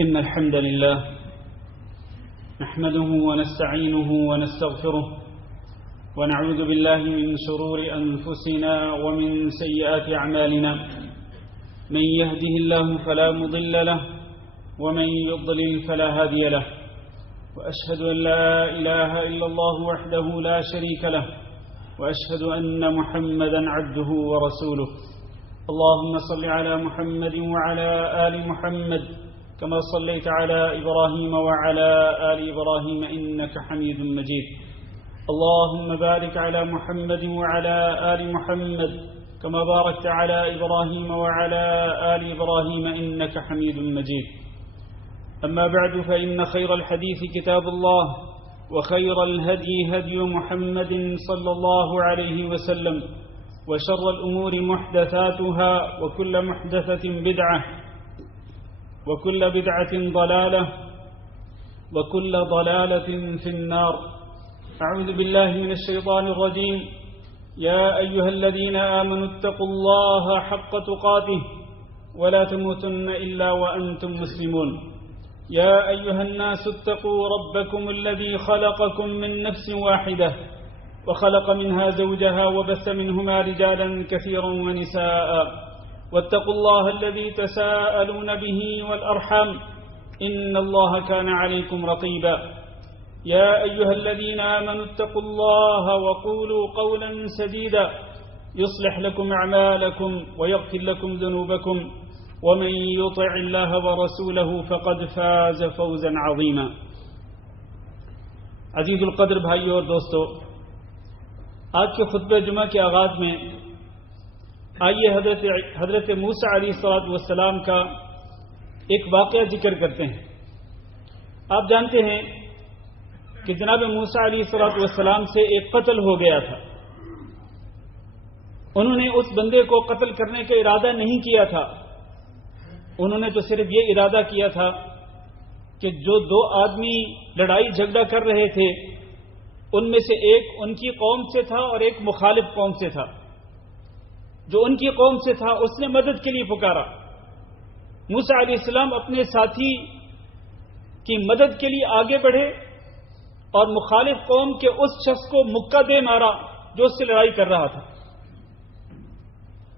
إن الحمد لله نحمده ونستعينه ونستغفره ونعوذ بالله من شرور أنفسنا ومن سيئات أعمالنا من يهده الله فلا مضل له ومن يضلل فلا هادي له وأشهد أن لا إله إلا الله وحده لا شريك له وأشهد أن محمدا عبده ورسوله اللهم صل على محمد وعلى آل محمد كما صليت على إبراهيم وعلى آل إبراهيم إنك حميد مجيد اللهم بارك على محمد وعلى آل محمد كما باركت على إبراهيم وعلى آل إبراهيم إنك حميد مجيد أما بعد فإن خير الحديث كتاب الله وخير الهدي هدي محمد صلى الله عليه وسلم وشر الأمور محدثاتها وكل محدثة بدعة وكل بدعة ضلالة وكل ضلالة في النار أعوذ بالله من الشيطان الرجيم يا أيها الذين آمنوا اتقوا الله حق تقاته ولا تموتن إلا وأنتم مسلمون يا أيها الناس اتقوا ربكم الذي خلقكم من نفس واحدة وخلق منها زوجها وبث منهما رجالا كثيرا ونساء واتقوا الله الذي تساءلون به والأرحام إن الله كان عليكم رقيبا يا أيها الذين آمنوا اتقوا الله وقولوا قولا سديدا يصلح لكم أعمالكم ويغفر لكم ذنوبكم ومن يطع الله ورسوله فقد فاز فوزا عظيما عزیز القدر بھائیو اور دوستو، آج کے خطبہ جمعہ کے آغاز میں آئیے حضرت موسیٰ علیہ السلام کا ایک واقعہ ذکر کرتے ہیں۔ آپ جانتے ہیں کہ جناب موسیٰ علیہ السلام سے ایک قتل ہو گیا تھا۔ انہوں نے اس بندے کو قتل کرنے کا ارادہ نہیں کیا تھا، انہوں نے تو صرف یہ ارادہ کیا تھا کہ جو دو آدمی لڑائی جھگڑا کر رہے تھے ان میں سے ایک ان کی قوم سے تھا اور ایک مخالف قوم سے تھا۔ جو ان کی قوم سے تھا اس نے مدد کے لیے پکارا، موسیٰ علیہ السلام اپنے ساتھی کی مدد کے لیے آگے بڑھے اور مخالف قوم کے اس شخص کو مکہ دے مارا جو اس سے لڑائی کر رہا تھا۔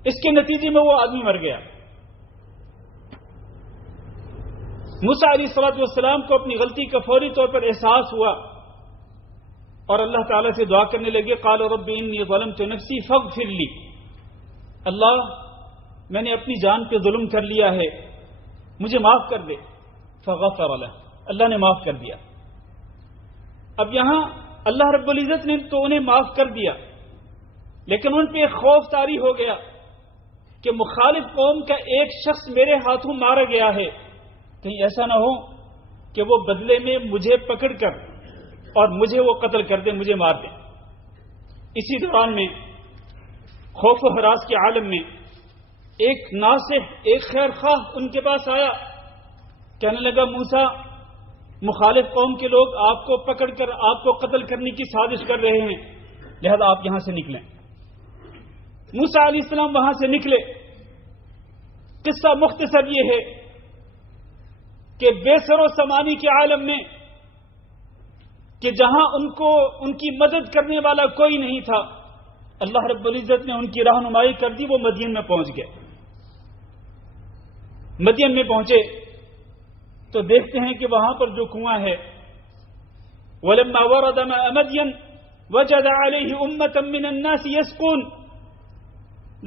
اس کے نتیجے میں وہ آدمی مر گیا۔ موسیٰ علیہ السلام کو اپنی غلطی کا فوری طور پر احساس ہوا اور اللہ تعالیٰ سے دعا کرنے لگے، قال رب انی ظلمت نفسی فاغفر لی، اللہ میں نے اپنی جان پہ ظلم کر لیا ہے، مجھے معاف کر دے۔ فغفر لہ، اللہ نے معاف کر دیا۔ اب یہاں اللہ رب العزت نے تو انہیں معاف کر دیا، لیکن ان پہ ایک خوف طاری ہو گیا کہ مخالف قوم کا ایک شخص میرے ہاتھوں مارا گیا ہے، کہیں ایسا نہ ہو کہ وہ بدلے میں مجھے پکڑ کر اور مجھے وہ قتل کر دیں، مجھے مار دیں۔ اسی دوران میں خوف و ہراس کے عالم میں ایک ناصح، ایک خیر خواہ ان کے پاس آیا، کہنے لگا موسیٰ مخالف قوم کے لوگ آپ کو پکڑ کر آپ کو قتل کرنے کی سازش کر رہے ہیں، لہذا آپ یہاں سے نکلیں۔ موسیٰ علیہ السلام وہاں سے نکلے۔ قصہ مختصر یہ ہے کہ بے سر و سامانی کے عالم میں کہ جہاں ان کی مدد کرنے والا کوئی نہیں تھا، اللہ رب العزت نے ان کی رہنمائی کر دی، وہ مدین میں پہنچ گئے۔ مدین میں پہنچے تو دیکھتے ہیں کہ وہاں پر جو کنواں ہے، وَلَمَّا وَرَدَ مَاءَ مَدْيَنَ وَجَدَ عَلَيْهِ أُمَّةً مِّنَ النَّاسِ يَسْقُونَ،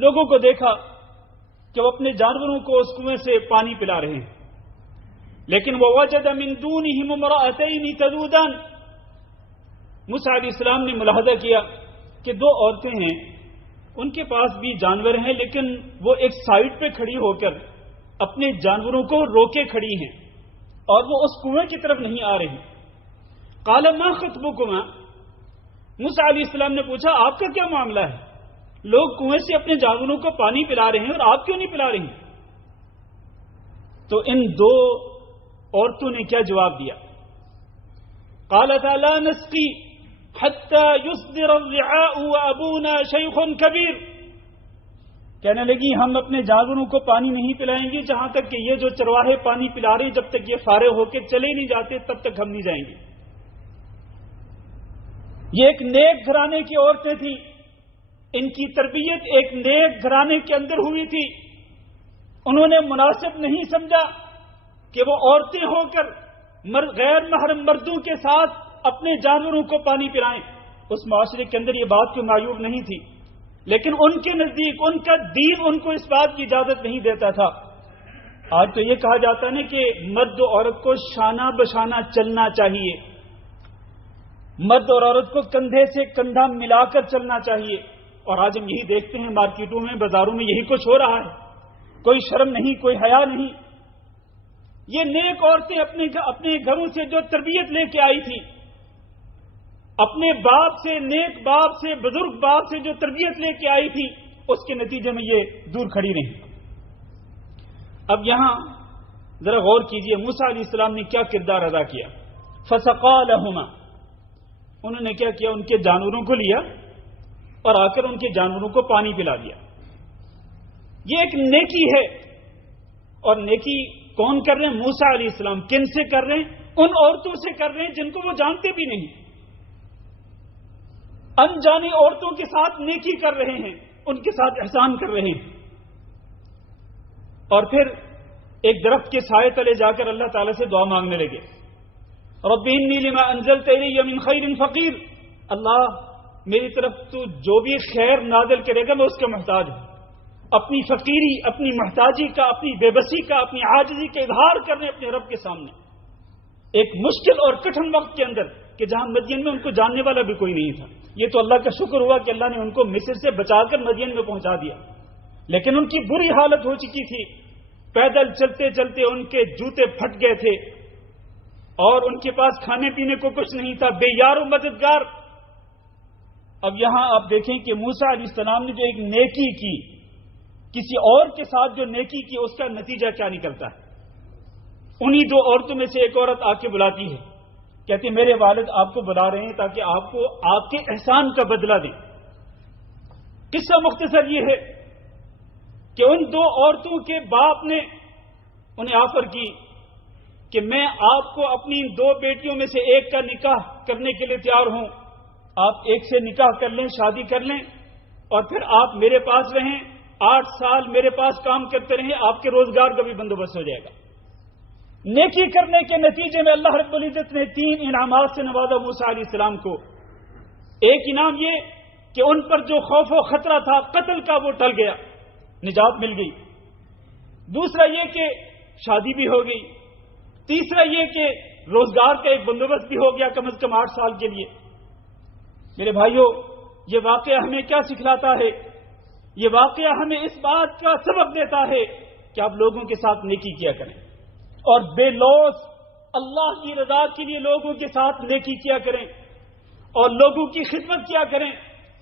لوگوں کو دیکھا کہ وہ اپنے جانوروں کو اس کنویں سے پانی پلا رہے ہیں، لیکن وَوَجَدَ مِن دُونِهِمُ امْرَأَتَيْنِ تَذُودَانِ، موسیٰ علیہ السلام نے ملاحظہ کیا کہ دو عورتیں ہیں، ان کے پاس بھی جانور ہیں لیکن وہ ایک سائڈ پہ کھڑی ہو کر اپنے جانوروں کو روکے کھڑی ہیں اور وہ اس کنویں کی طرف نہیں آ رہی۔ قال ما خطبکما، موسیٰ علیہ السلام نے پوچھا آپ کا کیا معاملہ ہے؟ لوگ کنویں سے اپنے جانوروں کو پانی پلا رہے ہیں اور آپ کیوں نہیں پلا رہی؟ تو ان دو عورتوں نے کیا جواب دیا؟ قالتا لا نسقی حتی یصدر الرعاء وابونا شیخ کبیر، کہنے لگی ہم اپنے جانوروں کو پانی نہیں پلائیں گے جہاں تک کہ یہ جو چرواہے پانی پلا رہے جب تک یہ فارغ ہو کے چلے نہیں جاتے تب تک ہم نہیں جائیں گے۔ یہ ایک نیک گھرانے کی عورتیں تھیں، ان کی تربیت ایک نیک گھرانے کے اندر ہوئی تھی۔ انہوں نے مناسب نہیں سمجھا کہ وہ عورتیں ہو کر غیر محرم مردوں کے ساتھ اپنے جانوروں کو پانی پلائیں۔ اس معاشرے کے اندر یہ بات کوئی معیوب نہیں تھی، لیکن ان کے نزدیک ان کا دین ان کو اس بات کی اجازت نہیں دیتا تھا۔ آج تو یہ کہا جاتا ہے نا کہ مرد و عورت کو شانہ بشانہ چلنا چاہیے، مرد اور عورت کو کندھے سے کندھا ملا کر چلنا چاہیے، اور آج ہم یہی دیکھتے ہیں مارکیٹوں میں بازاروں میں یہی کچھ ہو رہا ہے، کوئی شرم نہیں، کوئی حیا نہیں۔ یہ نیک عورتیں اپنے گھروں سے جو تربیت لے کے آئی تھی، اپنے باپ سے، نیک باپ سے، بزرگ باپ سے جو تربیت لے کے آئی تھی، اس کے نتیجے میں یہ دور کھڑی رہی۔ اب یہاں ذرا غور کیجئے موسیٰ علیہ السلام نے کیا کردار ادا کیا۔ فسقا لہما، انہوں نے کیا کیا؟ ان کے جانوروں کو لیا اور آ کر ان کے جانوروں کو پانی پلا دیا۔ یہ ایک نیکی ہے، اور نیکی کون کر رہے ہیں؟ موسیٰ علیہ السلام۔ کن سے کر رہے ہیں؟ ان عورتوں سے کر رہے ہیں جن کو وہ جانتے بھی نہیں، انجانی عورتوں کے ساتھ نیکی کر رہے ہیں، ان کے ساتھ احسان کر رہے ہیں۔ اور پھر ایک درخت کے سائے تلے جا کر اللہ تعالیٰ سے دعا مانگنے لگے، رب انی لما انزلت الی من خیر فقیر، اللہ میری طرف تو جو بھی خیر نازل کرے گا میں اس کا محتاج ہوں۔ اپنی فقیری، اپنی محتاجی کا، اپنی بے بسی کا، اپنی عاجزی کا اظہار کرنے اپنے رب کے سامنے، ایک مشکل اور کٹھن وقت کے اندر کہ جہاں مدین میں ان کو جاننے والا بھی کوئی نہیں تھا۔ یہ تو اللہ کا شکر ہوا کہ اللہ نے ان کو مصر سے بچا کر مدین میں پہنچا دیا، لیکن ان کی بری حالت ہو چکی تھی، پیدل چلتے چلتے ان کے جوتے پھٹ گئے تھے، اور ان کے پاس کھانے پینے کو کچھ نہیں تھا، بے یار و مددگار۔ اب یہاں آپ دیکھیں کہ موسیٰ علیہ السلام نے جو ایک نیکی کی، کسی اور کے ساتھ جو نیکی کی، اس کا نتیجہ کیا نکلتا ہے؟ انہی دو عورتوں میں سے ایک عورت آ کے بلاتی ہے، کہتی میرے والد آپ کو بلا رہے ہیں تاکہ آپ کو آپ کے احسان کا بدلہ دیں۔ قصہ مختصر یہ ہے کہ ان دو عورتوں کے باپ نے انہیں آفر کی کہ میں آپ کو اپنی دو بیٹیوں میں سے ایک کا نکاح کرنے کے لیے تیار ہوں، آپ ایک سے نکاح کر لیں، شادی کر لیں، اور پھر آپ میرے پاس رہیں، 8 سال میرے پاس کام کرتے رہیں، آپ کے روزگار کا بھی بندوبست ہو جائے گا۔ نیکی کرنے کے نتیجے میں اللہ رب العزت نے 3 انعامات سے نوازا موسیٰ علیہ السلام کو۔ ایک انعام یہ کہ ان پر جو خوف و خطرہ تھا قتل کا وہ ٹل گیا، نجات مل گئی۔ دوسرا یہ کہ شادی بھی ہو گئی۔ تیسرا یہ کہ روزگار کا ایک بندوبست بھی ہو گیا کم از کم 8 سال کے لیے۔ میرے بھائیوں، یہ واقعہ ہمیں کیا سکھلاتا ہے؟ یہ واقعہ ہمیں اس بات کا سبق دیتا ہے کہ آپ لوگوں کے ساتھ نیکی کیا کریں، اور بے لوث اللہ کی رضا کے لیے لوگوں کے ساتھ نیکی کیا کریں اور لوگوں کی خدمت کیا کریں۔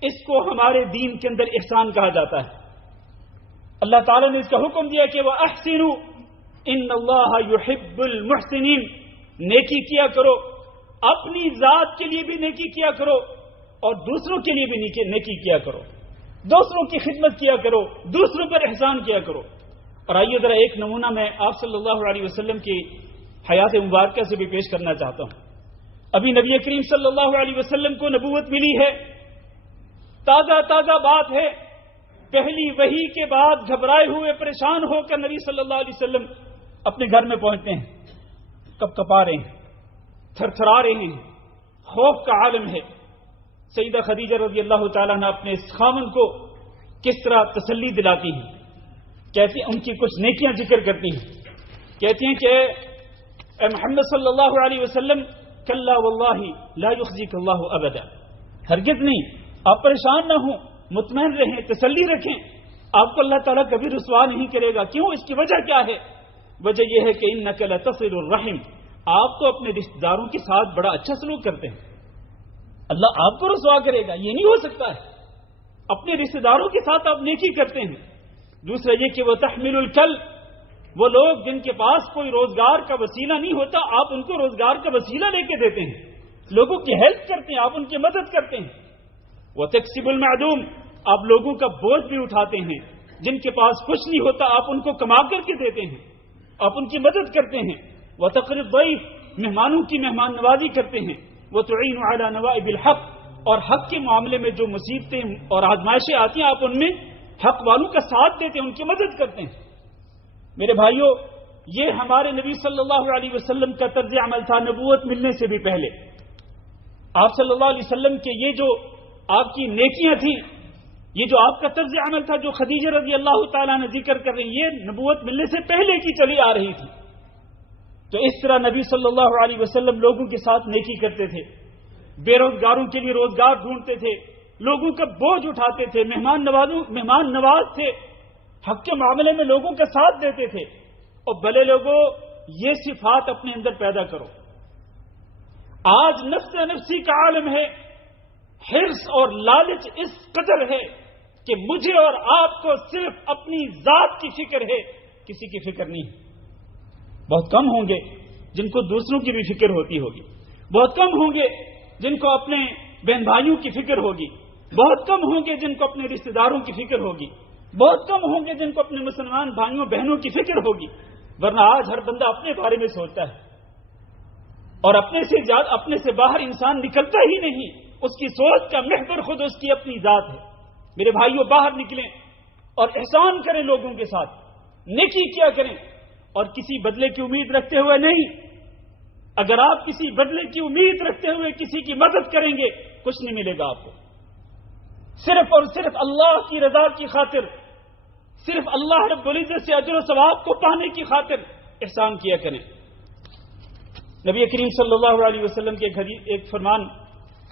اس کو ہمارے دین کے اندر احسان کہا جاتا ہے۔ اللہ تعالیٰ نے اس کا حکم دیا کہ وَأَحْسِنُوا إِنَّ اللَّهَ يُحِبُّ الْمُحْسِنِينَ، نیکی کیا کرو، اپنی ذات کے لیے بھی نیکی کیا کرو اور دوسروں کے لیے بھی نیکی کیا کرو، دوسروں کی خدمت کیا کرو، دوسروں پر احسان کیا کرو۔ اور آئیے ذرا ایک نمونہ میں آپ صلی اللہ علیہ وسلم کی حیات مبارکہ سے بھی پیش کرنا چاہتا ہوں۔ ابھی نبی کریم صلی اللہ علیہ وسلم کو نبوت ملی ہے، تازہ بات ہے۔ پہلی وحی کے بعد گھبرائے ہوئے پریشان ہو کر نبی صلی اللہ علیہ وسلم اپنے گھر میں پہنچتے ہیں، کپا رہے ہیں، تھرتھرا رہے ہیں، خوف کا عالم ہے۔ سیدہ خدیجہ رضی اللہ تعالیٰ نے اپنے اس خامن کو کس طرح تسلی دلاتی ہیں، کہتی ہیں، ان کی کچھ نیکیاں ذکر کرتی ہیں، کہتی ہیں کہ اے محمد صلی اللہ علیہ وسلم کلا واللہ لا یخزیک اللہ ابدا، ہرگز نہیں، آپ پریشان نہ ہوں، مطمئن رہیں، تسلی رکھیں، آپ کو اللہ تعالیٰ کبھی رسوا نہیں کرے گا۔ کیوں؟ اس کی وجہ کیا ہے؟ وجہ یہ ہے کہ انک لتصل الرحم، آپ تو اپنے رشتہ داروں کے ساتھ بڑا اچھا سلوک کرتے ہیں، اللہ آپ کو رسوا کرے گا؟ یہ نہیں ہو سکتا ہے۔ اپنے رشتہ داروں کے ساتھ آپ نیکی کرتے ہیں۔ دوسرا یہ کہ وہ تحمل الکل، وہ لوگ جن کے پاس کوئی روزگار کا وسیلہ نہیں ہوتا، آپ ان کو روزگار کا وسیلہ لے کے دیتے ہیں، لوگوں کی ہیلپ کرتے ہیں، آپ ان کی مدد کرتے ہیں۔ وہ تکسب المعدوم، آپ لوگوں کا بوجھ بھی اٹھاتے ہیں، جن کے پاس کچھ نہیں ہوتا آپ ان کو کما کر کے دیتے ہیں، آپ ان کی مدد کرتے ہیں. وَتَقْرِ الضَّيْفِ، مہمانوں کی مہمان نوازی کرتے ہیں. وَتُعِينُ عَلَى نَوَائِبِ الْحَقِّ، اور حق کے معاملے میں جو مصیبتیں اور آزمائشیں آتی ہیں آپ ان میں حق والوں کا ساتھ دیتے ہیں، ان کی مدد کرتے ہیں. میرے بھائیوں، یہ ہمارے نبی صلی اللہ علیہ وسلم کا طرز عمل تھا نبوت ملنے سے بھی پہلے. آپ صلی اللہ علیہ وسلم کے یہ جو آپ کی نیکیاں تھیں، یہ جو آپ کا طرز عمل تھا جو خدیجہ رضی اللہ تعالیٰ نے ذکر کر رہی، یہ نبوت ملنے سے پہلے کی چلی آ رہی تھی. تو اس طرح نبی صلی اللہ علیہ وسلم لوگوں کے ساتھ نیکی کرتے تھے، بے روزگاروں کے لیے روزگار ڈھونڈتے تھے، لوگوں کا بوجھ اٹھاتے تھے، مہمان نواز تھے، حق کے معاملے میں لوگوں کا ساتھ دیتے تھے. اور بھلے لوگوں یہ صفات اپنے اندر پیدا کرو. آج نفس نفسی کا عالم ہے، حرص اور لالچ اس قدر ہے کہ مجھے اور آپ کو صرف اپنی ذات کی فکر ہے، کسی کی فکر نہیں. بہت کم ہوں گے جن کو دوسروں کی بھی فکر ہوتی ہوگی، بہت کم ہوں گے جن کو اپنے بہن بھائیوں کی فکر ہوگی، بہت کم ہوں گے جن کو اپنے رشتہ داروں کی فکر ہوگی، بہت کم ہوں گے جن کو اپنے مسلمان بھائیوں بہنوں کی فکر ہوگی. ورنہ آج ہر بندہ اپنے بارے میں سوچتا ہے اور اپنے سے باہر انسان نکلتا ہی نہیں. اس کی سوچ کا محور خود اس کی اپنی ذات ہے. میرے بھائیوں، باہر نکلیں اور احسان کریں لوگوں کے ساتھ، نیکی کیا کریں اور کسی بدلے کی امید رکھتے ہوئے نہیں. اگر آپ کسی بدلے کی امید رکھتے ہوئے کسی کی مدد کریں گے کچھ نہیں ملے گا آپ کو. صرف اور صرف اللہ کی رضا کی خاطر، صرف اللہ رب العزت سے اجر و ثواب کو پانے کی خاطر احسان کیا کریں. نبی کریم صلی اللہ علیہ وسلم کے ایک فرمان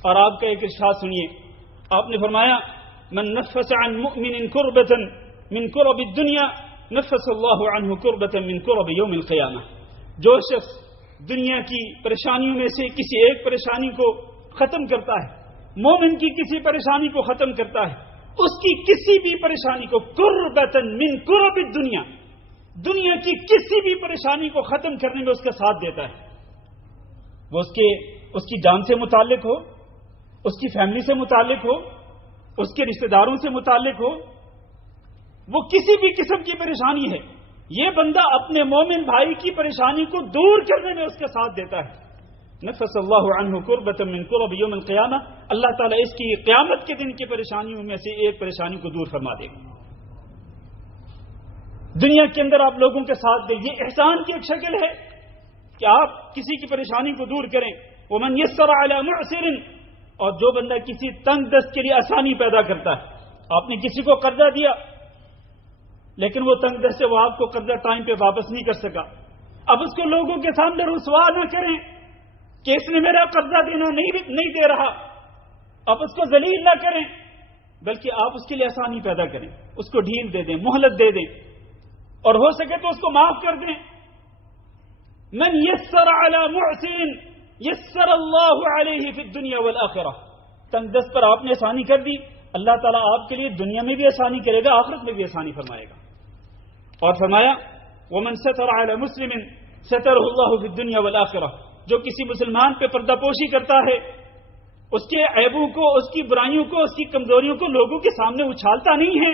اور آپ کا ایک ارشاد سنیے. آپ نے فرمایا من نفس عن مؤمن كربة من كرب الدنيا نفس الله عنه كربة من كرب يوم القيامة. جو شخص دنیا کی پریشانیوں میں سے کسی ایک پریشانی کو ختم کرتا ہے، مومن کی کسی پریشانی کو ختم کرتا ہے، اس کی کسی بھی پریشانی کو کربة من كرب الدنيا، دنیا کی کسی بھی پریشانی کو ختم کرنے میں اس کا ساتھ دیتا ہے. وہ اس کی جان سے متعلق ہو، اس کی فیملی سے متعلق ہو، اس کے رشتہ داروں سے متعلق ہو، وہ کسی بھی قسم کی پریشانی ہے، یہ بندہ اپنے مومن بھائی کی پریشانی کو دور کرنے میں اس کا ساتھ دیتا ہے. نفس اللہ عنہ کربۃ من کرب یوم القیامہ، اللہ تعالیٰ اس کی قیامت کے دن کی پریشانیوں میں سے ایک پریشانی کو دور فرما دے گا. دنیا کے اندر آپ لوگوں کے ساتھ دیں، یہ احسان کی ایک شکل ہے کہ آپ کسی کی پریشانی کو دور کریں. ومن یسر علی معسر، اور جو بندہ کسی تنگ دست کے لیے آسانی پیدا کرتا ہے. آپ نے کسی کو قرضہ دیا لیکن وہ تنگ دست سے وہ آپ کو قرضہ ٹائم پہ واپس نہیں کر سکا. اب اس کو لوگوں کے سامنے رسوا نہ کریں کہ اس نے میرا قرضہ دینا نہیں دے رہا. آپ اس کو ذلیل نہ کریں بلکہ آپ اس کے لیے آسانی پیدا کریں، اس کو ڈھیل دے دیں، مہلت دے دیں، اور ہو سکے تو اس کو معاف کر دیں. من یسر علی معسر یسر اللہ علیہ فی الدنیا والآخرہ. تنگ دست پر آپ نے آسانی کر دی، اللہ تعالیٰ آپ کے لیے دنیا میں بھی آسانی کرے گا، آخرت میں بھی آسانی فرمائے گا. اور فرمایا ومن ستر علی مسلم سترہ اللہ فی الدنیا والآخرہ. جو کسی مسلمان پہ پردہ پوشی کرتا ہے، اس کے عیبوں کو، اس کی برائیوں کو، اس کی کمزوریوں کو لوگوں کے سامنے اچھالتا نہیں ہے،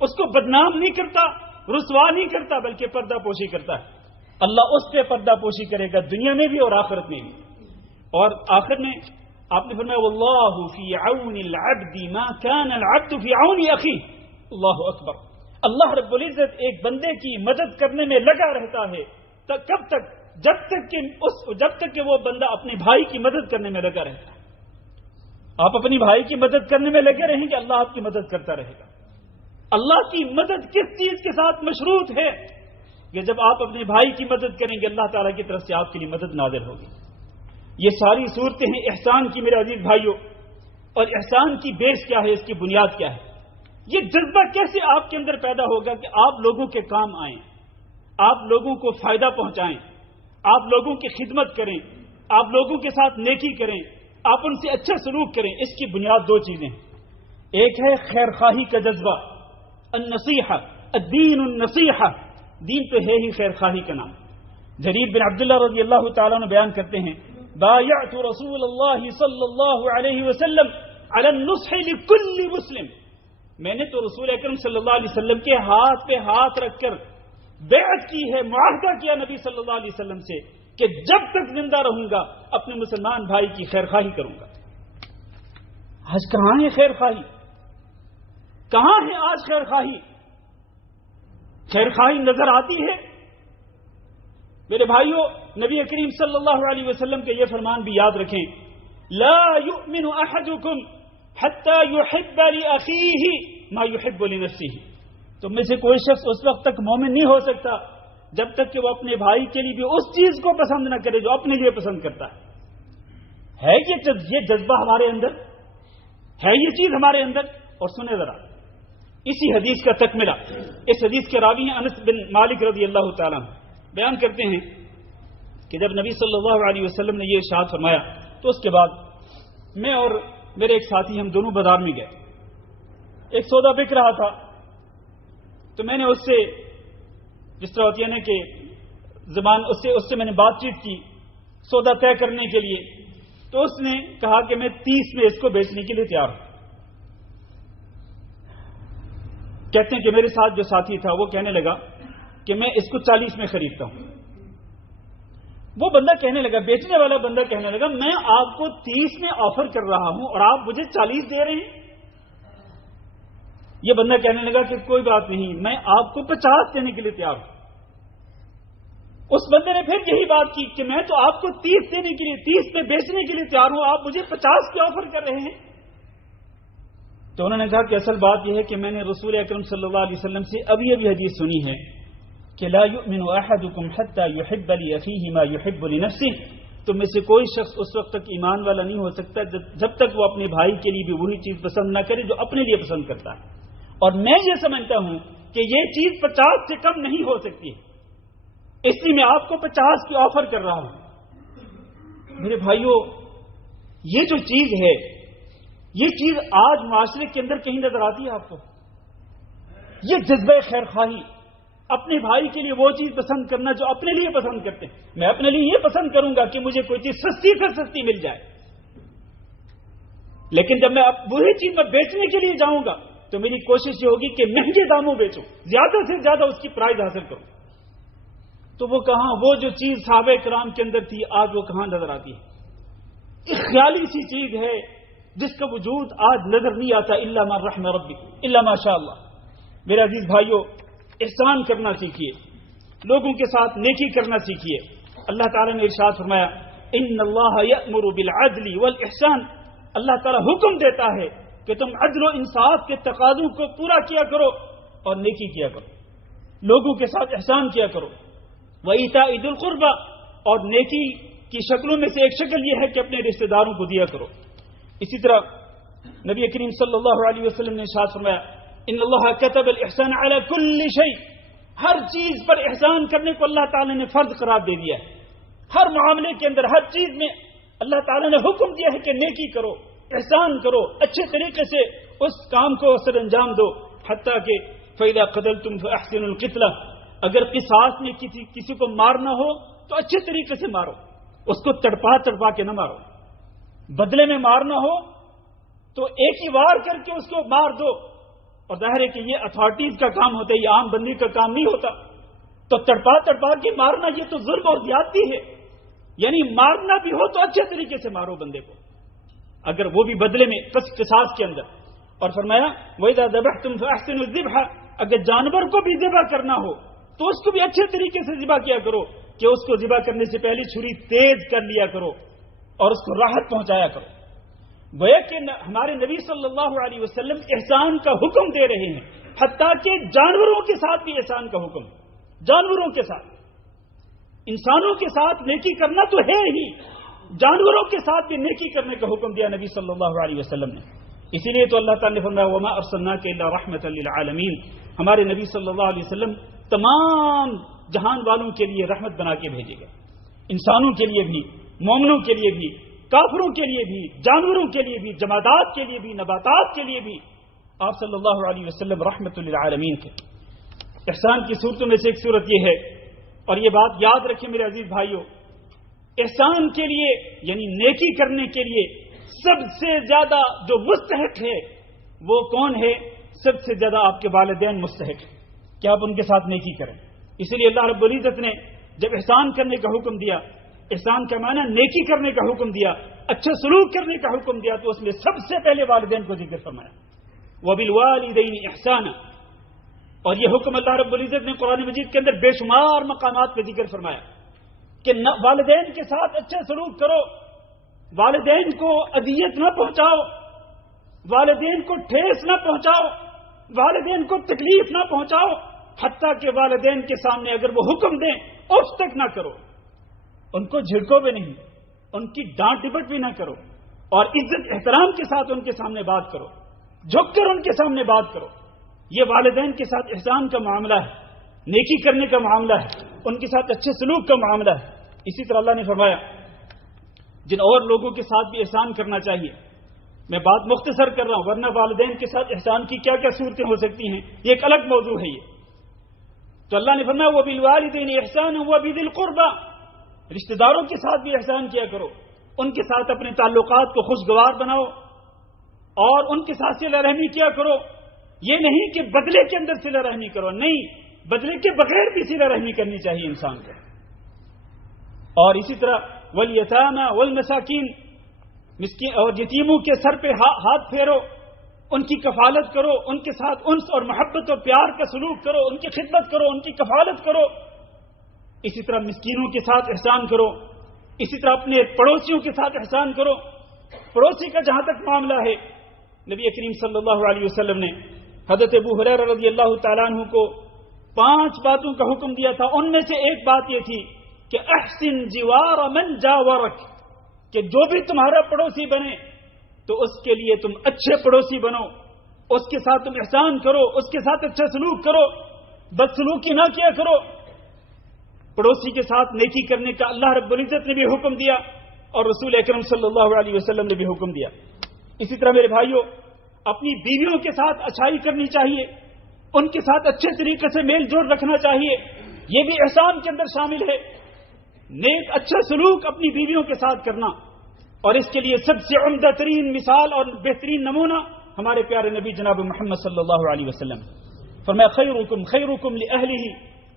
اس کو بدنام نہیں کرتا، رسوا نہیں کرتا، بلکہ پردہ پوشی کرتا ہے، اللہ اس پہ پردہ پوشی کرے گا دنیا میں بھی اور آخرت میں بھی. اور آخر میں آپ نے فرمایا واللہ فی عون العبد ما کان العبد فی عون اخیہ. اللہ اکبر. اللہ رب العزت ایک بندے کی مدد کرنے میں لگا رہتا ہے. کب تک؟ جب تک کہ وہ بندہ اپنے بھائی کی مدد کرنے میں لگا رہتا ہے. آپ اپنی بھائی کی مدد کرنے میں لگے رہیں گے، اللہ آپ کی مدد کرتا رہے گا. اللہ کی مدد کس چیز کے ساتھ مشروط ہے کہ جب آپ اپنے بھائی کی مدد کریں گے اللہ تعالیٰ کی طرف سے آپ کے لیے مدد نازل ہوگی. یہ ساری صورتیں ہیں احسان کی میرے عزیز بھائیوں. اور احسان کی بیس کیا ہے، اس کی بنیاد کیا ہے؟ یہ جذبہ کیسے آپ کے اندر پیدا ہوگا کہ آپ لوگوں کے کام آئیں، آپ لوگوں کو فائدہ پہنچائیں، آپ لوگوں کی خدمت کریں، آپ لوگوں کے ساتھ نیکی کریں، آپ ان سے اچھا سلوک کریں. اس کی بنیاد دو چیزیں ہیں. ایک ہے خیر خواہی کا جذبہ، النصیحہ، الدین النصیحہ. دین تو ہے ہی خیر خواہی کا نام. جریر بن عبداللہ رضی اللہ تعالیٰ عنہ بیان کرتے ہیں بایعت رسول اللہ صلی اللہ علیہ وسلم علی النصح لکل مسلم. میں نے تو رسول اکرم صلی اللہ علیہ وسلم کے ہاتھ پہ ہاتھ رکھ کر بیعت کی ہے، معاہدہ کیا نبی صلی اللہ علیہ وسلم سے کہ جب تک زندہ رہوں گا اپنے مسلمان بھائی کی خیر خواہی کروں گا۔ آج کہاں ہے خیر خواہی؟ کہاں ہے آج خیر خواہی؟ خیر خواہی نظر آتی ہے؟ میرے بھائیوں، نبی کریم صلی اللہ علیہ وسلم کے یہ فرمان بھی یاد رکھیں، لا یؤمن احدکم حتی یحب لاخیہ ما یحب لنفسہ۔ تم میں سے کوئی شخص اس وقت تک مومن نہیں ہو سکتا جب تک کہ وہ اپنے بھائی کے لیے بھی اس چیز کو پسند نہ کرے جو اپنے لیے پسند کرتا ہے۔ یہ جذبہ ہمارے اندر ہے، یہ چیز ہمارے اندر؟ اور سنیں ذرا اسی حدیث کا تکملہ، اس حدیث کے راوی ہیں انس بن مالک رضی اللہ تعالیٰ عنہ، بیان کرتے ہیں کہ جب نبی صلی اللہ علیہ وسلم نے یہ ارشاد فرمایا تو اس کے بعد میں اور میرے ایک ساتھی ہم دونوں بازار میں گئے، ایک سودا بک رہا تھا، تو میں نے اس سے، جس طرح ہوتی ہے نا کہ زبان، اس سے میں نے بات چیت کی سودا طے کرنے کے لیے، تو اس نے کہا کہ میں 30 میں اس کو بیچنے کے لیے تیار ہوں۔ کہتے ہیں کہ میرے ساتھ جو ساتھی تھا وہ کہنے لگا کہ میں اس کو 40 میں خریدتا ہوں۔ وہ بندہ کہنے لگا، بیچنے والا بندہ کہنے لگا، میں آپ کو 30 میں آفر کر رہا ہوں اور آپ مجھے 40 دے رہے ہیں۔ یہ بندہ کہنے لگا کہ کوئی بات نہیں، میں آپ کو 50 دینے کے لیے تیار ہوں۔ اس بندے نے پھر یہی بات کی کہ میں تو آپ کو 30 دینے کے لیے، 30 میں بیچنے کے لیے تیار ہوں، آپ مجھے 50 کے آفر کر رہے ہیں۔ تو انہوں نے کہا کہ اصل بات یہ ہے کہ میں نے رسول اکرم صلی اللہ علیہ وسلم سے ابھی حدیث سنی ہے کہ لا یؤمن احدکم حتی یحب لاخیہ ما یحب لنفسہ۔ تم میں سے کوئی شخص اس وقت تک ایمان والا نہیں ہو سکتا جب تک وہ اپنے بھائی کے لیے بھی وہی چیز پسند نہ کرے جو اپنے لیے پسند کرتا ہے۔ اور میں یہ سمجھتا ہوں کہ یہ چیز 50 سے کم نہیں ہو سکتی، اس لیے میں آپ کو 50 کی آفر کر رہا ہوں۔ میرے بھائیوں، یہ جو چیز ہے، یہ چیز آج معاشرے کے اندر کہیں نظر آتی ہے آپ کو؟ یہ جذبہ خیر خواہی، اپنے بھائی کے لیے وہ چیز پسند کرنا جو اپنے لیے پسند کرتے ہیں۔ میں اپنے لیے یہ پسند کروں گا کہ مجھے کوئی چیز سستی سے سستی مل جائے، لیکن جب میں وہی چیز میں بیچنے کے لیے جاؤں گا تو میری کوشش یہ ہوگی کہ مہنگے داموں بیچوں، زیادہ سے زیادہ اس کی پرائز حاصل کروں۔ تو وہ کہاں، وہ جو چیز صحابہ کرام کے اندر تھی آج وہ کہاں نظر آتی ہے؟ ایک خیالی سی چیز ہے جس کا وجود آج نظر نہیں آتا، الا ما رحم ربک، الا ما شاء اللہ۔ میرے عزیز بھائیوں، احسان کرنا سیکھیے، لوگوں کے ساتھ نیکی کرنا سیکھیے۔ اللہ تعالیٰ نے ارشاد فرمایا، ان اللہ یأمر بالعدل والاحسان، اللہ تعالیٰ حکم دیتا ہے کہ تم عدل و انصاف کے تقاضوں کو پورا کیا کرو اور نیکی کیا کرو، لوگوں کے ساتھ احسان کیا کرو۔ وَإِيتَاءِ ذِي الْقُرْبَى، اور نیکی کی شکلوں میں سے ایک شکل یہ ہے کہ اپنے رشتہ داروں کو دیا کرو۔ اسی طرح نبی کریم صلی اللہ علیہ وسلم نے ارشاد فرمایا، ان اللہ كتب الاحسان على كل شيء، ہر چیز پر احسان کرنے کو اللہ تعالی نے فرض قرار دے دیا ہے۔ ہر معاملے کے اندر، ہر چیز میں اللہ تعالی نے حکم دیا ہے کہ نیکی کرو، احسان کرو، اچھے طریقے سے اس کام کو سر انجام دو۔ حتیٰ کہ فَإِذَا قَتَلْتُمْ فَأَحْسِنُوا الْقِتْلَةَ، اگر قصاص میں کسی کو مارنا ہو تو اچھے طریقے سے مارو، اس کو تڑپا کے نہ مارو۔ بدلے میں مارنا ہو تو ایک ہی وار کر کے اس کو مار دو، اور ظاہر ہے کہ یہ اتھارٹیز کا کام ہوتا ہے، یہ عام بندی کا کام نہیں ہوتا۔ تو تڑپا کے مارنا یہ تو ظلم اور زیادتی ہے، یعنی مارنا بھی ہو تو اچھے طریقے سے مارو بندے کو، اگر وہ بھی بدلے میں قصاص کے اندر۔ اور فرمایا وَإِذَا ذَبَحْتُمْ فَأَحْسِنُوا الذِّبْحَ، اگر جانور کو بھی ذبح کرنا ہو تو اس کو بھی اچھے طریقے سے ذبح کیا کرو، کہ اس کو ذبح کرنے سے پہلے چھری تیز کر لیا کرو اور اس کو راحت پہنچایا کرو۔ گویا کہ ہمارے نبی صلی اللہ علیہ وسلم احسان کا حکم دے رہے ہیں، حتیٰ کہ جانوروں کے ساتھ بھی احسان کا حکم، جانوروں کے ساتھ۔ انسانوں کے ساتھ نیکی کرنا تو ہے ہی، جانوروں کے ساتھ بھی نیکی کرنے کا حکم دیا نبی صلی اللہ علیہ وسلم نے۔ اسی لیے تو اللہ تعالیٰ نے فرمایا وَمَا أَرْسَلْنَاكَ إِلَّا رَحْمَةً لِلْعَالَمِينَ، ہمارے نبی صلی اللہ علیہ وسلم تمام جہان والوں کے لیے رحمت بنا کے بھیجے گئے، انسانوں کے لیے بھی، مومنوں کے لیے بھی، کافروں کے لیے بھی، جانوروں کے لیے بھی، جمادات کے لیے بھی، نباتات کے لیے بھی آپ صلی اللہ علیہ وسلم رحمت للعالمین تھے۔ احسان کی صورتوں میں سے ایک صورت یہ ہے، اور یہ بات یاد رکھیں میرے عزیز بھائیوں، احسان کے لیے یعنی نیکی کرنے کے لیے سب سے زیادہ جو مستحق ہے وہ کون ہے؟ سب سے زیادہ آپ کے والدین مستحق ہیں کہ آپ ان کے ساتھ نیکی کریں. اس لیے اللہ رب العزت نے جب احسان کرنے کا حکم دیا، احسان کا معنی نیکی کرنے کا حکم دیا، اچھا سلوک کرنے کا حکم دیا، تو اس میں سب سے پہلے والدین کو ذکر فرمایا. وَبِالْوَالِدَيْنِ إِحْسَانًا. اور یہ حکم اللہ رب العزت نے قرآن مجید کے اندر بے شمار مقامات پہ ذکر فرمایا کہ والدین کے ساتھ اچھا سلوک کرو، والدین کو اذیت نہ پہنچاؤ، والدین کو ٹھیس نہ پہنچاؤ، والدین کو تکلیف نہ پہنچاؤ، حتیٰ کہ والدین کے سامنے اگر وہ حکم دیں اف تک نہ کرو، ان کو جھڑکو بھی نہیں، ان کی ڈانٹ ڈپٹ بھی نہ کرو، اور عزت احترام کے ساتھ ان کے سامنے بات کرو، جھک کر ان کے سامنے بات کرو. یہ والدین کے ساتھ احسان کا معاملہ ہے، نیکی کرنے کا معاملہ ہے، ان کے ساتھ اچھے سلوک کا معاملہ ہے. اسی طرح اللہ نے فرمایا جن اور لوگوں کے ساتھ بھی احسان کرنا چاہیے. میں بات مختصر کر رہا ہوں، ورنہ والدین کے ساتھ احسان کی کیا کیا صورتیں ہو سکتی ہیں، یہ ایک الگ موضوع ہے. یہ تو اللہ نے فرمایا وَبِالْوَالِدَيْنِ إِحْسَانًا وَبِذِي الْقُرْبَى. رشتہ داروں کے ساتھ بھی احسان کیا کرو، ان کے ساتھ اپنے تعلقات کو خوشگوار بناؤ اور ان کے ساتھ صلہ رحمی کیا کرو. یہ نہیں کہ بدلے کے اندر صلہ رحمی کرو، نہیں، بدلے کے بغیر بھی صلہ رحمی کرنی چاہیے انسان کو. اور اسی طرح وَالْيَتَامَى وَالْمَسَاكِينَ، مسکین اور یتیموں کے سر پہ ہاتھ پھیرو، ان کی کفالت کرو، ان کے ساتھ انس اور محبت اور پیار کا سلوک کرو، ان کی خدمت کرو، ان کی کفالت کرو. اسی طرح مسکینوں کے ساتھ احسان کرو. اسی طرح اپنے پڑوسیوں کے ساتھ احسان کرو. پڑوسی کا جہاں تک معاملہ ہے، نبی کریم صلی اللہ علیہ وسلم نے حضرت ابو ہریرہ رضی اللہ تعالیٰ عنہ کو 5 باتوں کا حکم دیا تھا. ان میں سے ایک بات یہ تھی کہ احسن جوار من جاورک، کہ جو بھی تمہارا پڑوسی بنے تو اس کے لیے تم اچھے پڑوسی بنو، اس کے ساتھ تم احسان کرو، اس کے ساتھ اچھا سلوک کرو، بدسلوکی نہ کیا کرو. پڑوسی کے ساتھ نیکی کرنے کا اللہ رب العزت نے بھی حکم دیا اور رسول اکرم صلی اللہ علیہ وسلم نے بھی حکم دیا. اسی طرح میرے بھائیوں، اپنی بیویوں کے ساتھ اچھائی کرنی چاہیے، ان کے ساتھ اچھے طریقے سے میل جول رکھنا چاہیے. یہ بھی احسان کے اندر شامل ہے، نیک اچھا سلوک اپنی بیویوں کے ساتھ کرنا. اور اس کے لیے سب سے عمدہ ترین مثال اور بہترین نمونہ ہمارے پیارے نبی جناب محمد صلی اللہ علیہ وسلم. فرمایا خیرکم خیرکم لأہلہ،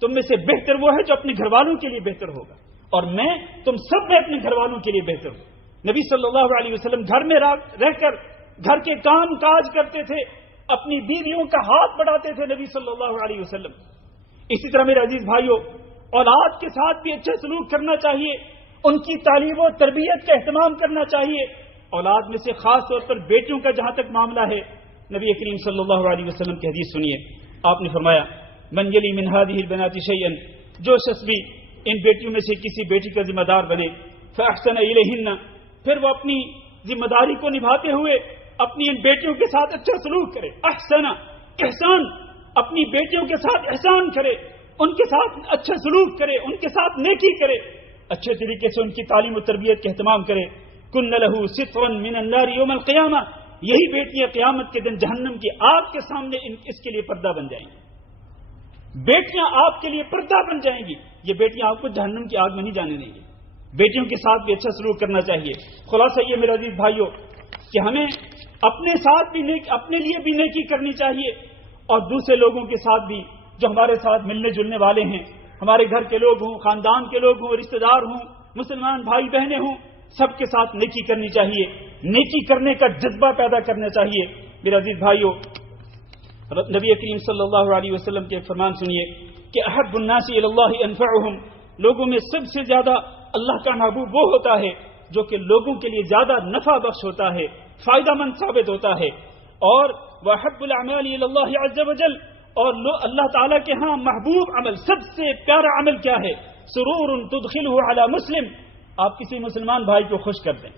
تم میں سے بہتر وہ ہے جو اپنے گھر والوں کے لیے بہتر ہوگا، اور میں تم سب میں اپنے گھر والوں کے لیے بہتر ہوں. نبی صلی اللہ علیہ وسلم گھر میں رہ کر گھر کے کام کاج کرتے تھے، اپنی بیویوں کا ہاتھ بڑھاتے تھے نبی صلی اللہ علیہ وسلم. اسی طرح میرے عزیز بھائیوں، اولاد کے ساتھ بھی اچھا سلوک کرنا چاہیے، ان کی تعلیم و تربیت کا اہتمام کرنا چاہیے. اولاد میں سے خاص طور پر بیٹیوں کا جہاں تک معاملہ ہے، نبی کریم صلی اللہ علیہ وسلم کی حدیث سنیے. آپ نے فرمایا من یلی من هذه البنات شیئا، جو شخص بھی ان بیٹیوں میں سے کسی بیٹی کا ذمہ دار بنے، فاحسن الیہن، پھر وہ اپنی ذمہ داری کو نبھاتے ہوئے اپنی ان بیٹیوں کے ساتھ اچھا سلوک کرے. احسن، احسان، اپنی بیٹیوں کے ساتھ احسان کرے، ان کے ساتھ اچھا سلوک کرے، ان کے ساتھ نیکی کرے، اچھے طریقے سے ان کی تعلیم و تربیت کا اہتمام کرے. کن لہ سترا من النار یوم القیامہ، یہی بیٹیاں قیامت کے دن جہنم کی آگ کے سامنے اس کے لیے پردہ بن جائیں گی. بیٹیاں آپ کے لیے پردہ بن جائیں گی. یہ بیٹیاں آپ کو جہنم کی آگ میں نہیں جانے دیں گی. بیٹیوں کے ساتھ بھی اچھا سلوک کرنا چاہیے. خلاصہ یہ میرے عزیز بھائیوں کہ ہمیں اپنے ساتھ بھی اپنے لیے بھی نیکی کرنی چاہیے، اور دوسرے لوگوں کے ساتھ بھی جو ہمارے ساتھ ملنے جلنے والے ہیں، ہمارے گھر کے لوگ ہوں، خاندان کے لوگ ہوں، رشتہ دار ہوں، مسلمان بھائی بہنیں ہوں، سب کے ساتھ نیکی کرنی چاہیے. نیکی کرنے کا جذبہ پیدا کرنا چاہیے. میرے عزیز بھائیوں، نبی کریم صلی اللہ علیہ وسلم کے ایک فرمان سنیے کہ احب الناس الی اللہ انفعهم، لوگوں میں سب سے زیادہ اللہ کا محبوب وہ ہوتا ہے جو کہ لوگوں کے لیے زیادہ نفع بخش ہوتا ہے، فائدہ مند ثابت ہوتا ہے. اور وَأَحَبُّ الْأَعْمَالِ إِلَى اللَّهِ عَزَّ وَجَلَّ، اور اللہ تعالیٰ کے ہاں محبوب عمل، سب سے پیارا عمل کیا ہے؟ سرور تدخلہ علی مسلم، آپ کسی مسلمان بھائی کو خوش کر دیں.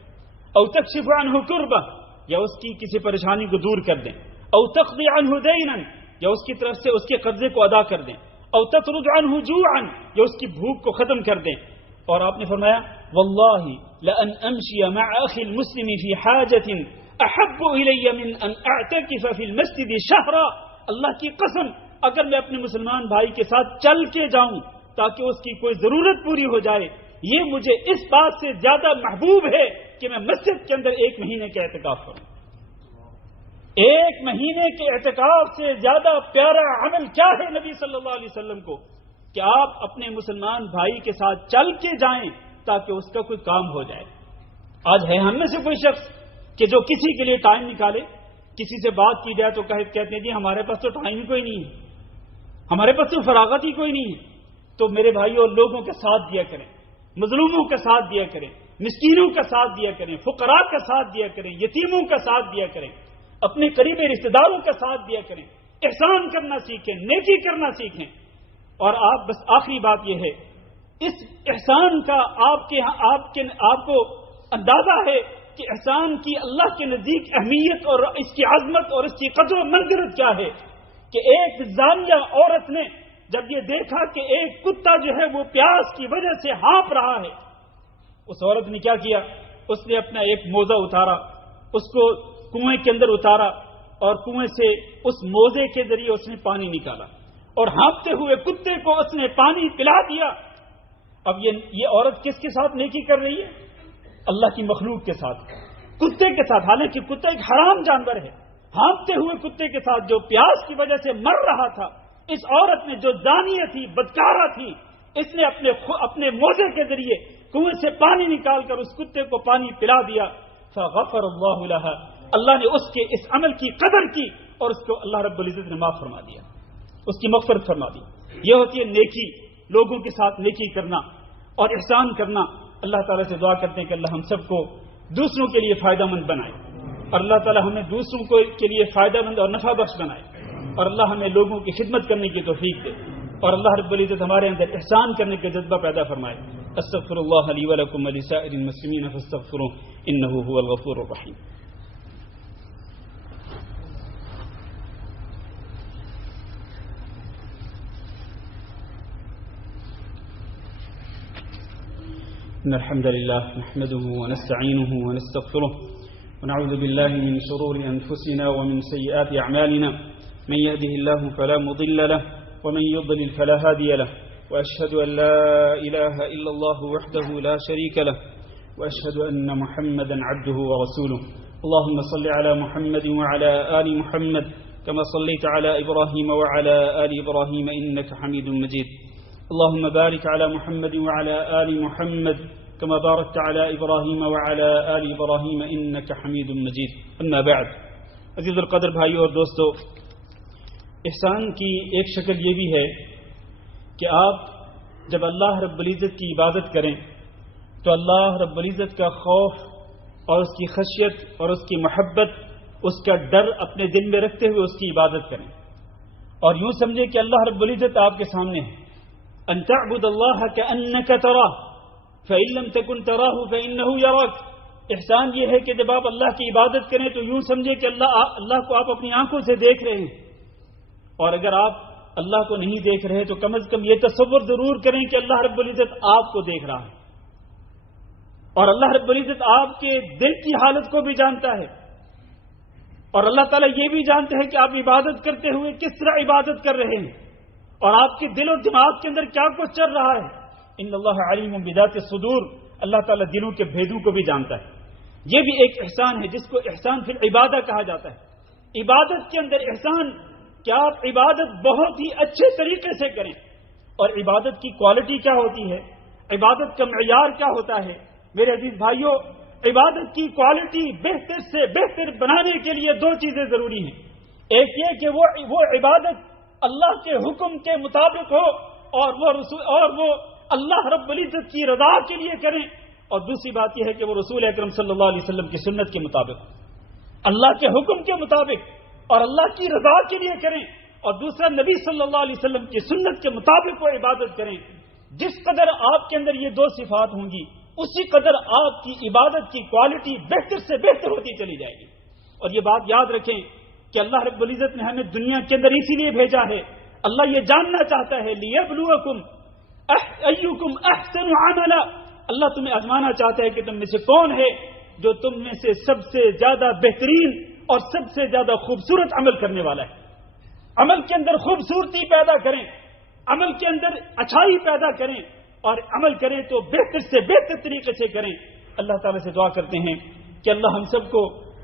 او تکشف عنہ کربہ، یا اس کی کسی پریشانی کو دور کر دیں. او تقضی عنہ دینا، یا اس کی طرف سے اس کے قرضے کو ادا کر دیں. او تطرد عنہ جوعا، یا اس کی بھوک کو ختم کر دیں. اور آپ نے فرمایا واللہ لأن امشی مع اخی المسلم فی حاجت احب الی من ان اعتکف فی المسجد شہرا، اللہ کی قسم اگر میں اپنے مسلمان بھائی کے ساتھ چل کے جاؤں تاکہ اس کی کوئی ضرورت پوری ہو جائے، یہ مجھے اس بات سے زیادہ محبوب ہے کہ میں مسجد کے اندر 1 مہینے کا اعتکاف کروں. ایک مہینے کے اعتکاف سے زیادہ پیارا عمل کیا ہے نبی صلی اللہ علیہ وسلم کو کہ آپ اپنے مسلمان بھائی کے ساتھ چل کے جائیں تاکہ اس کا کوئی کام ہو جائے. آج ہے ہم میں سے کوئی شخص کہ جو کسی کے لیے ٹائم نکالے, کسی سے بات کی جائے تو کہتے ہیں جی ہمارے پاس تو ٹائم ہی کوئی نہیں ہے, ہمارے پاس تو فراغت ہی کوئی نہیں ہے. تو میرے بھائیوں, لوگوں کے ساتھ دیا کریں, مظلوموں کا ساتھ دیا کریں, مسکینوں کا ساتھ دیا کریں, فقراء کا ساتھ دیا کریں, یتیموں کا ساتھ دیا کریں, اپنے قریبی رشتہ داروں کا ساتھ دیا کریں, احسان کرنا سیکھیں, نیکی کرنا سیکھیں. اور آپ بس آخری بات یہ ہے, اس احسان کا آپ کو اندازہ ہے کہ احسان کی اللہ کے نزدیک اہمیت اور اس کی عظمت اور اس کی قدر و منزلت کیا ہے کہ ایک زانیہ عورت نے جب یہ دیکھا کہ ایک کتا جو ہے وہ پیاس کی وجہ سے ہانپ رہا ہے, اس عورت نے کیا کیا, اس نے اپنا ایک موزہ اتارا, اس کو کنویں کے اندر اتارا اور کنویں سے اس موزے کے ذریعے اس نے پانی نکالا اور ہانپتے ہوئے کتے کو اس نے پانی پلا دیا. اب یہ عورت کس کے ساتھ نیکی کر رہی ہے؟ اللہ کی مخلوق کے ساتھ, کتے کے ساتھ. حالانکہ کتا ایک حرام جانور ہے. ہانپتے ہوئے کتے کے ساتھ جو پیاس کی وجہ سے مر رہا تھا, اس عورت نے جو زانیہ تھی, بدکارہ تھی, اس نے اپنے موزے کے ذریعے کنویں سے پانی نکال کر اس کتے کو پانی پلا دیا. فغفر اللہ لها, اللہ نے اس کے اس عمل کی قدر کی اور اس کو اللہ رب العزت نے معاف فرما دیا, اس کی مغفرت فرما دی. یہ ہوتی ہے نیکی, لوگوں کے ساتھ نیکی کرنا اور احسان کرنا. اللہ تعالیٰ سے دعا کرتے ہیں کہ اللہ ہم سب کو دوسروں کے لیے فائدہ مند بنائے, اور اللہ تعالیٰ ہمیں دوسروں کے لیے فائدہ مند اور نفع بخش بنائے, اور اللہ ہمیں لوگوں کی خدمت کرنے کی توفیق دے, اور اللہ رب العزت ہمارے اندر احسان کرنے کا جذبہ پیدا فرمائے. استغفر اللہ لی ولکم ولسائر المسلمین فاستغفروہ انہ هو الغفور الرحیم. إن الحمد لله نحمده ونستعينه ونستغفره ونعوذ بالله من شرور أنفسنا ومن سيئات أعمالنا من يهده الله فلا مضل له ومن يضلل فلا هادي له وأشهد أن لا إله إلا الله وحده لا شريك له وأشهد أن محمدا عبده ورسوله. اللهم صل على محمد وعلى آل محمد كما صليت على إبراهيم وعلى آل إبراهيم إنك حميد مجيد. اللهم بارك على محمد وعلى آل محمد كما باركت على إبراهيم وعلى آل إبراهيم إنك حميد مجيد. أما بعد, عزیز القدر بھائیو اور دوستو, احسان کی ایک شکل یہ بھی ہے کہ آپ جب اللہ رب العزت کی عبادت کریں تو اللہ رب العزت کا خوف اور اس کی خشیت اور اس کی محبت, اس کا ڈر اپنے دل میں رکھتے ہوئے اس کی عبادت کریں, اور یوں سمجھیں کہ اللہ رب العزت آپ کے سامنے ہے. ان تعبد اللہ کأنک تراہ فإن لم تکن تراہ فإنہ یراک. احسان یہ ہے کہ جب آپ اللہ کی عبادت کریں تو یوں سمجھیں کہ اللہ کو آپ اپنی آنکھوں سے دیکھ رہے ہیں, اور اگر آپ اللہ کو نہیں دیکھ رہے تو کم از کم یہ تصور ضرور کریں کہ اللہ رب العزت آپ کو دیکھ رہا ہے, اور اللہ رب العزت آپ کے دل کی حالت کو بھی جانتا ہے, اور اللہ تعالیٰ یہ بھی جانتے ہیں کہ آپ عبادت کرتے ہوئے کس طرح عبادت کر رہے ہیں, اور آپ کے دل اور دماغ کے اندر کیا کچھ چل رہا ہے. ان اللہ علیم بذات الصدور, اللہ تعالیٰ دلوں کے بھیدوں کو بھی جانتا ہے. یہ بھی ایک احسان ہے جس کو احسان فی العبادہ کہا جاتا ہے. عبادت کے اندر احسان کہ آپ عبادت بہت ہی اچھے طریقے سے کریں, اور عبادت کی کوالٹی کیا ہوتی ہے, عبادت کا معیار کیا ہوتا ہے. میرے عزیز بھائیوں, عبادت کی کوالٹی بہتر سے بہتر بنانے کے لیے دو چیزیں ضروری ہیں. ایک یہ کہ وہ عبادت اللہ کے حکم کے مطابق ہو اور وہ اللہ رب العزت کی رضا کے لیے کریں, اور دوسری بات یہ ہے کہ وہ رسول اکرم صلی اللہ علیہ وسلم کی سنت کے مطابق, اللہ کے حکم کے مطابق اور اللہ کی رضا کے لیے کریں, اور دوسرا نبی صلی اللہ علیہ وسلم کی سنت کے مطابق وہ عبادت کریں. جس قدر آپ کے اندر یہ دو صفات ہوں گی اسی قدر آپ کی عبادت کی کوالٹی بہتر سے بہتر ہوتی چلی جائے گی. اور یہ بات یاد رکھیں کہ اللہ رب العزت نے ہمیں دنیا کے اندر اسی لیے بھیجا ہے. اللہ یہ جاننا چاہتا ہے لِيَبْلُوَكُمْ أَيُّكُمْ أَحْسَنُ عَمَلًا, اللہ تمہیں آزمانا چاہتا ہے کہ تم میں سے کون ہے جو تم میں سے سب سے زیادہ بہترین اور سب سے زیادہ خوبصورت عمل کرنے والا ہے. عمل کے اندر خوبصورتی پیدا کریں, عمل کے اندر اچھائی پیدا کریں, اور عمل کریں تو بہتر سے بہتر طریقے سے کریں. اللہ تعالیٰ سے دعا کرتے ہیں کہ اللہ ہم سب کو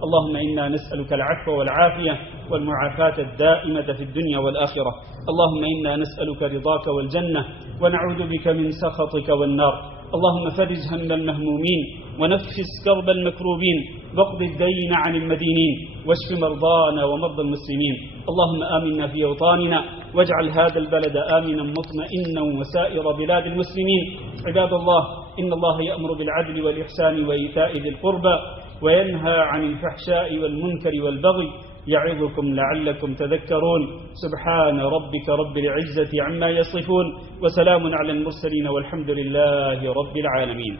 اللهم إنا نسألك العفو والعافية والمعافاة الدائمة في الدنيا والآخرة. اللهم إنا نسألك رضاك والجنة ونعوذ بك من سخطك والنار. اللهم فرج هم المهمومين ونفس كرب المكروبين واقض الدين عن المدينين واشف مرضانا ومرضى المسلمين. اللهم آمنا في أوطاننا واجعل هذا البلد آمنا مطمئنا وسائر بلاد المسلمين. عباد الله، إن الله يأمر بالعدل والإحسان وإيتاء ذي القربى وينهى عن الفحشاء والمنكر والبغي يعظكم لعلكم تذكرون. سبحان ربك رب العزة عما يصفون وسلام على المرسلين والحمد لله رب العالمين.